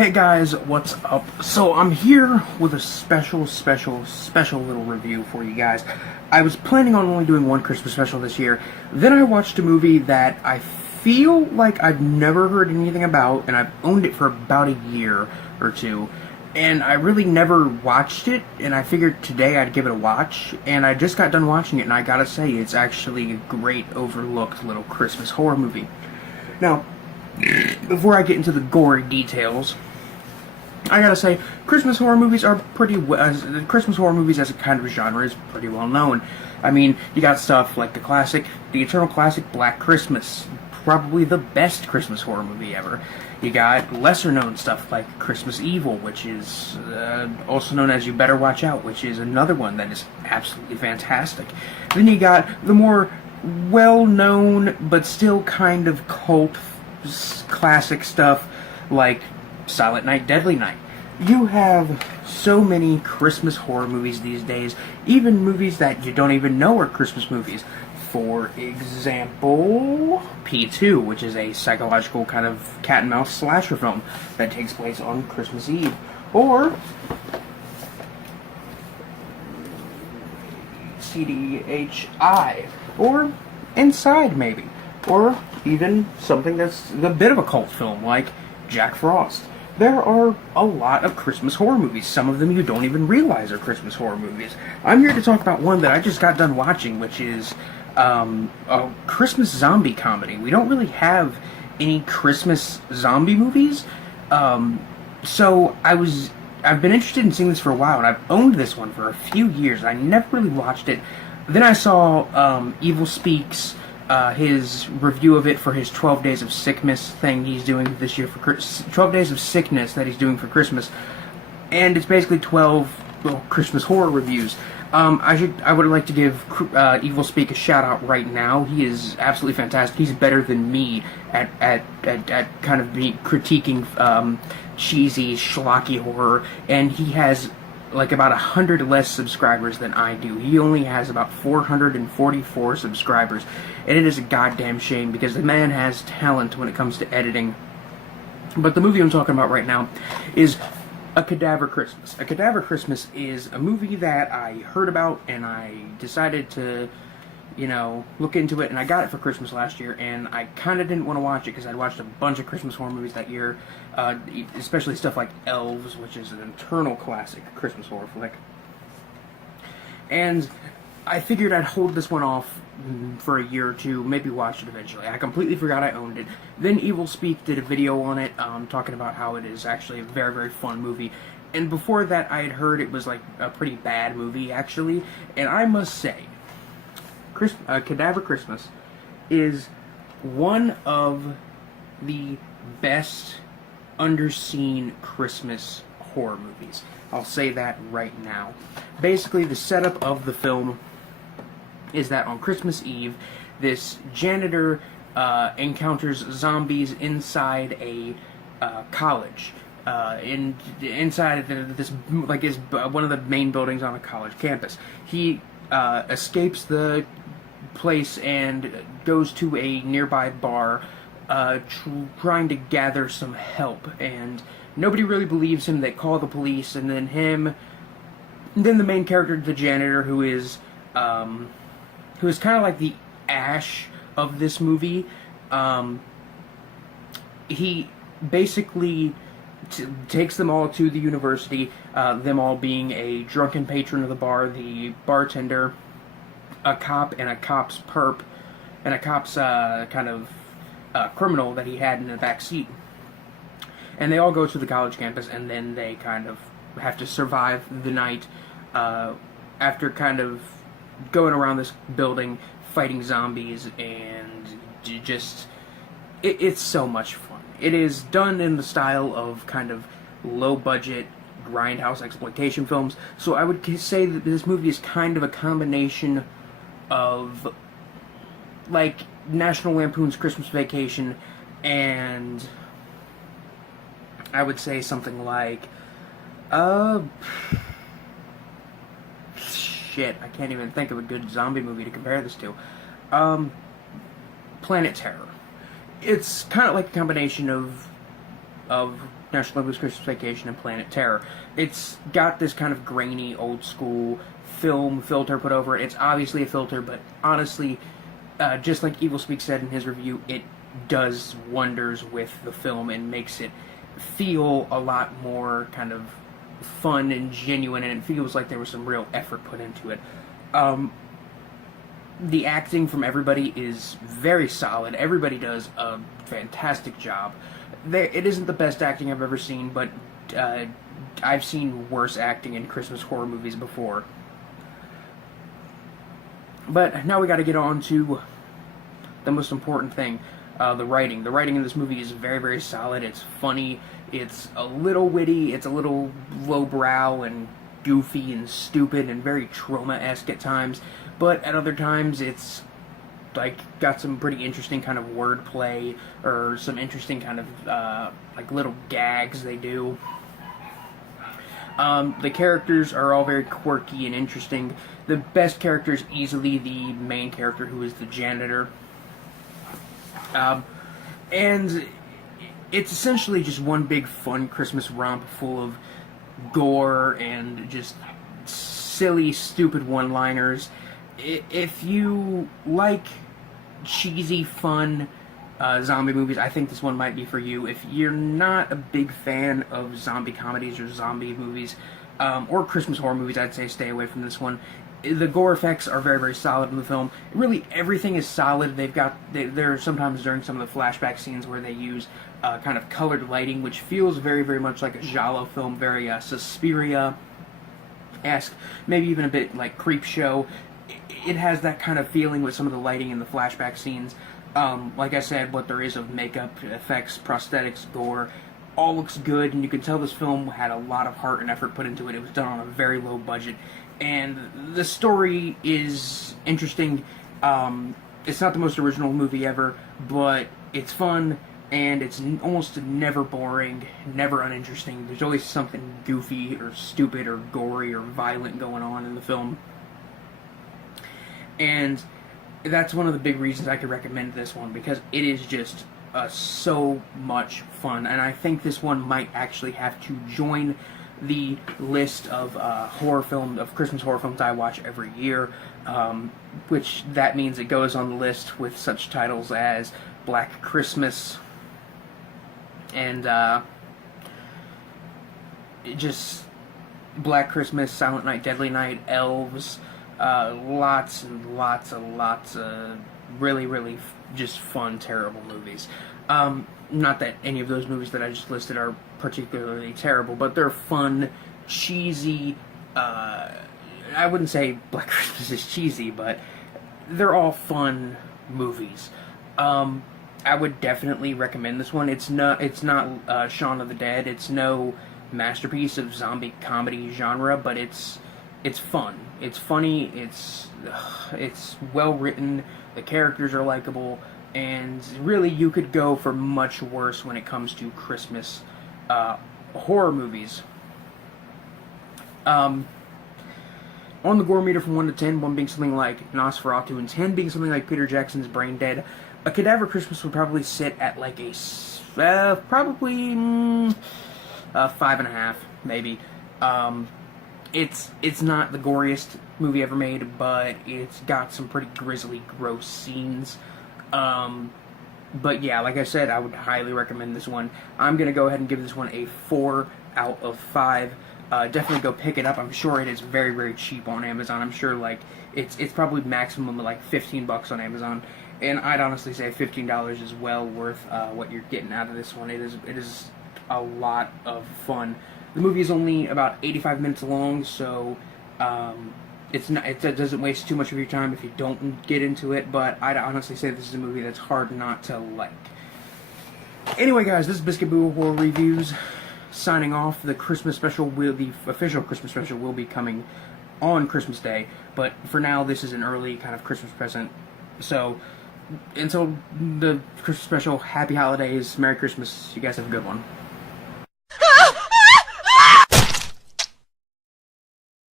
Hey guys, what's up? So I'm here with a special little review for you guys. I was planning on only doing one Christmas special this year. Then I watched a movie that I feel like I've never heard anything about, and I've owned it for about a year or two. And I really never watched it, and I figured today I'd give it a watch. And I just got done watching it, and I gotta say, it's actually a great overlooked little Christmas horror movie. Now, before I get into the gory details, I gotta say, Christmas horror movies are Christmas horror movies as a kind of genre is pretty well known. I mean, you got stuff like the eternal classic Black Christmas, probably the best Christmas horror movie ever. You got lesser known stuff like Christmas Evil, which is also known as You Better Watch Out, which is another one that is absolutely fantastic. Then you got the more well-known but still kind of cult classic stuff like Silent Night, Deadly Night. You have so many Christmas horror movies these days, even movies that you don't even know are Christmas movies. For example, P2, which is a psychological kind of cat and mouse slasher film that takes place on Christmas Eve. Or CDHI, or Inside, maybe. Or even something that's a bit of a cult film, like Jack Frost. There are a lot of Christmas horror movies. Some of them you don't even realize are Christmas horror movies. I'm here to talk about one that I just got done watching, which is a Christmas zombie comedy. We don't really have any Christmas zombie movies, so I've been interested in seeing this for a while, and I've owned this one for a few years. I never really watched it. Then I saw Evil Speaks, his review of it for his 12 Days of Sickness thing he's doing this year for 12 Days of Sickness that he's doing for Christmas, and it's basically 12 Christmas horror reviews. I would like to give Evil Speak a shout out right now. He is absolutely fantastic. He's better than me at kind of critiquing cheesy, schlocky horror, and he has like about 100 less subscribers than I do. He only has about 444 subscribers, and it is a goddamn shame because the man has talent when it comes to editing. But the movie I'm talking about right now is A Cadaver Christmas. A Cadaver Christmas is a movie that I heard about, and I decided to, look into it, and I got it for Christmas last year, and I kind of didn't want to watch it because I'd watched a bunch of Christmas horror movies that year, especially stuff like Elves, which is an eternal classic Christmas horror flick. And I figured I'd hold this one off for a year or two, maybe watch it eventually. I completely forgot I owned it. Then Evil Speak did a video on it, talking about how it is actually a very, very fun movie. And before that, I had heard it was like a pretty bad movie, actually. And I must say, Cadaver Christmas is one of the best underseen Christmas horror movies. I'll say that right now. Basically, the setup of the film is that on Christmas Eve, this janitor encounters zombies inside a college. Inside this, like, is one of the main buildings on a college campus. He escapes the place and goes to a nearby bar, trying to gather some help. And nobody really believes him. They call the police, and then the main character, the janitor, who is kind of like the Ash of this movie. He basically takes them all to the university, them all being a drunken patron of the bar, the bartender, a cop, and a cop's perp, and a cop's criminal that he had in the back seat. And they all go to the college campus, and then they kind of have to survive the night after kind of going around this building, fighting zombies, and it's so much fun. It is done in the style of kind of low-budget grindhouse exploitation films, so I would say that this movie is kind of a combination of, like, National Lampoon's Christmas Vacation, and I would say something like, shit, I can't even think of a good zombie movie to compare this to. Planet Terror. It's kind of like a combination of National Lampoon's Christmas Vacation and Planet Terror. It's got this kind of grainy, old-school film filter put over it. It's obviously a filter, but honestly, just like Evil Speak said in his review, it does wonders with the film and makes it feel a lot more kind of fun and genuine, and it feels like there was some real effort put into it. The acting from everybody is very solid. Everybody does a fantastic job. It isn't the best acting I've ever seen, but I've seen worse acting in Christmas horror movies before. But now we got to get on to the most important thing, the writing. The writing in this movie is very, very solid. It's funny. It's a little witty. It's a little lowbrow and goofy and stupid and very trauma-esque at times. But at other times, it's like got some pretty interesting kind of wordplay or some interesting kind of like little gags they do. The characters are all very quirky and interesting. The best character is easily the main character, who is the janitor. And it's essentially just one big fun Christmas romp full of gore and just silly, stupid one-liners. If you like cheesy, fun zombie movies, I think this one might be for you. If you're not a big fan of zombie comedies or zombie movies, or Christmas horror movies, I'd say stay away from this one. The gore effects are very, very solid in the film. Really, everything is solid. There are sometimes during some of the flashback scenes where they use kind of colored lighting, which feels very, very much like a giallo film, very Suspiria-esque, maybe even a bit like Creepshow. It has that kind of feeling with some of the lighting in the flashback scenes. Like I said, what there is of makeup, effects, prosthetics, gore, all looks good, and you can tell this film had a lot of heart and effort put into it. It was done on a very low budget, and the story is interesting. It's not the most original movie ever, but it's fun, and it's almost never boring, never uninteresting. There's always something goofy or stupid or gory or violent going on in the film. And that's one of the big reasons I could recommend this one, because it is just so much fun. And I think this one might actually have to join the list of Christmas horror films I watch every year, which that means it goes on the list with such titles as Black Christmas and just Black Christmas, Silent Night, Deadly Night, Elves, lots and lots of really, really just fun, terrible movies. Not that any of those movies that I just listed are particularly terrible, but they're fun, cheesy. I wouldn't say Black Christmas is cheesy, but they're all fun movies. I would definitely recommend this one. It's not Shaun of the Dead. It's no masterpiece of zombie comedy genre, but it's fun. It's funny. It's well written. The characters are likable, and really you could go for much worse when it comes to Christmas horror movies. On the gore meter from 1 to 10, 1 being something like Nosferatu and 10 being something like Peter Jackson's Brain Dead, a Cadaver Christmas would probably sit at like a probably 5.5, maybe. It's not the goriest movie ever made, but it's got some pretty grisly, gross scenes. But yeah, like I said, I would highly recommend this one. I'm going to go ahead and give this one a 4 out of 5. Definitely go pick it up. I'm sure it is very, very cheap on Amazon. I'm sure like it's probably maximum of like $15 on Amazon. And I'd honestly say $15 is well worth what you're getting out of this one. It is a lot of fun. The movie is only about 85 minutes long, so it doesn't waste too much of your time if you don't get into it, but I'd honestly say this is a movie that's hard not to like. Anyway, guys, this is Biscuit Boo Horror Reviews, signing off. The official Christmas special will be coming on Christmas Day, but for now, this is an early kind of Christmas present. So, until the Christmas special, happy holidays, Merry Christmas, you guys have a good one.